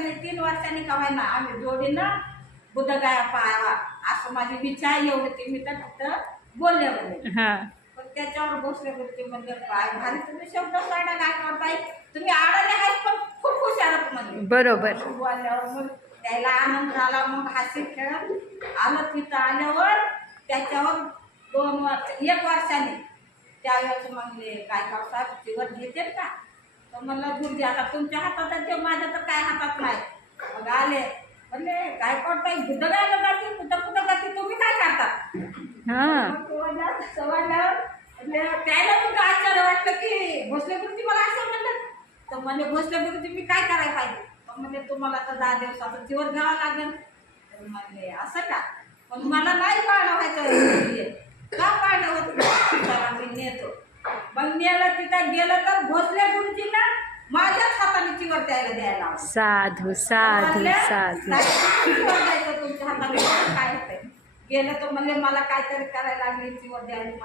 वर्षांनी 3 वर्षांनी का ना आम्ही जोडीनं बुद्धगाया पाहावा असं माझी इच्छा आहे. एवढं ते मी तर फक्त बोलले म्हणे. पण त्याच्यावर बसले होते म्हणजे काय भारी तुम्ही शब्द काढा काय करताय तुम्ही आडाले आहेत पण खूप हुशार आहात म्हणजे. बरोबर. बोलल्यावर मग त्याला आनंद झाला. मग हसी खेळत आलं. तिथं आल्यावर त्याच्यावर 2 वर्ष 1 वर्षाने त्यावेळेस म्हणले काय करतात जीवन घेते का तर म्हणलं गुरुजी आता तुमच्या हातात आहे ते माझ्या तर काय हातात नाही. मग आले म्हणले काय करताय बुद्ध गायला जाते कुठं जाते तुम्ही काय करतात. समजल्यावर त्याला मग आश्चर्य वाटलं की भोसले गुरुजी मला असं म्हणलं. तर म्हणजे भोसले गुरुजी मी काय करायला पाहिजे तर म्हणजे तुम्हाला तर 10 दिवसाचं जीवन घ्यावं लागेल. तर म्हणले असं का पण मला नाही पाळणं व्हायचं का पाळणं होत चला मी नेतो. मग नेलं तिथं गेलं तर भोसले गुरुजींना माझ्याच हाताने चिवर द्यायला साधू साधू साधू द्यायचं तुमच्या हाताने काय होतंय गेलं तर म्हणले मला काहीतरी करायला लागले चिवर द्यायला.